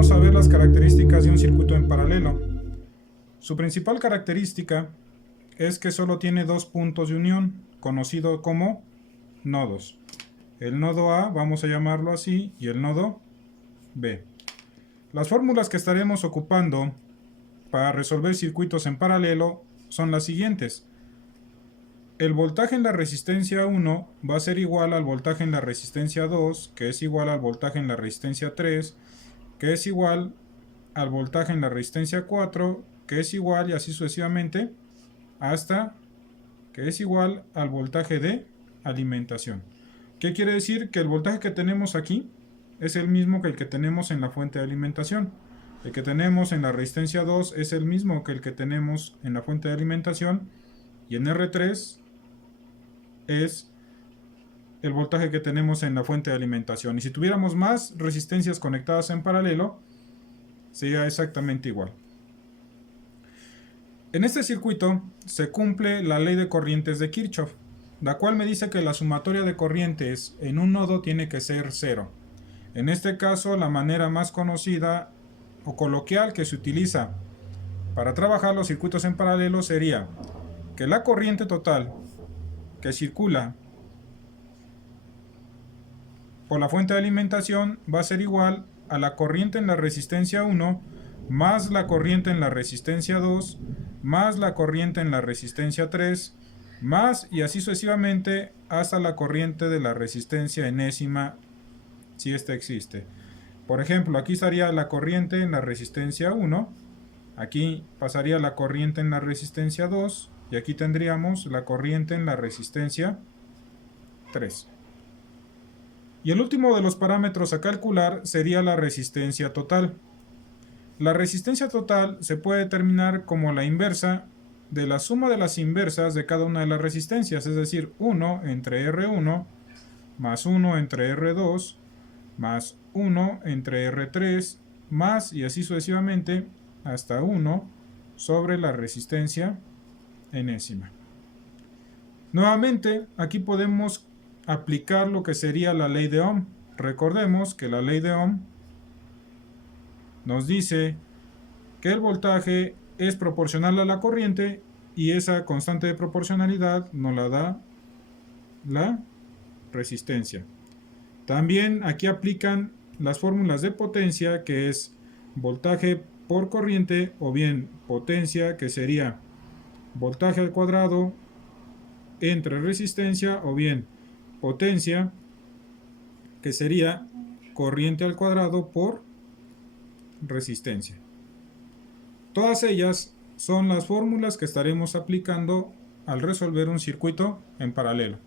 vamos a ver las características de un circuito en paralelo. Su principal característica es que solo tiene dos puntos de unión, conocido como nodos. El nodo A, vamos a llamarlo así, y el nodo B. Las fórmulas que estaremos ocupando para resolver circuitos en paralelo son las siguientes. El voltaje en la resistencia 1 va a ser igual al voltaje en la resistencia 2, que es igual al voltaje en la resistencia 3, que es igual al voltaje en la resistencia 4, que es igual y así sucesivamente, hasta que es igual al voltaje de alimentación. ¿Qué quiere decir? Que el voltaje que tenemos aquí es el mismo que el que tenemos en la fuente de alimentación. El que tenemos en la resistencia 2 es el mismo que el que tenemos en la fuente de alimentación. Y en R3 es el voltaje que tenemos en la fuente de alimentación. Y si tuviéramos más resistencias conectadas en paralelo, sería exactamente igual. En este circuito se cumple la ley de corrientes de Kirchhoff, la cual me dice que la sumatoria de corrientes en un nodo tiene que ser 0. En este caso, la manera más conocida o coloquial que se utiliza para trabajar los circuitos en paralelo sería que la corriente total que circula por la fuente de alimentación va a ser igual a la corriente en la resistencia 1 más la corriente en la resistencia 2 más la corriente en la resistencia 3 más y así sucesivamente hasta la corriente de la resistencia enésima, si esta existe. Por ejemplo, aquí estaría la corriente en la resistencia 1, aquí pasaría la corriente en la resistencia 2 y aquí tendríamos la corriente en la resistencia 3. Y el último de los parámetros a calcular sería la resistencia total. La resistencia total se puede determinar como la inversa de la suma de las inversas de cada una de las resistencias, es decir, 1 entre R1 más 1 entre R2 más 1 entre R3 más y así sucesivamente hasta 1 sobre la resistencia enésima. Nuevamente, aquí podemos aplicar lo que sería la ley de Ohm. Recordemos que la ley de Ohm nos dice que el voltaje es proporcional a la corriente y esa constante de proporcionalidad nos la da la resistencia. También aquí aplican las fórmulas de potencia, que es voltaje por corriente, o bien potencia, que sería voltaje al cuadrado entre resistencia, o bien potencia, que sería corriente al cuadrado por resistencia. Todas ellas son las fórmulas que estaremos aplicando al resolver un circuito en paralelo.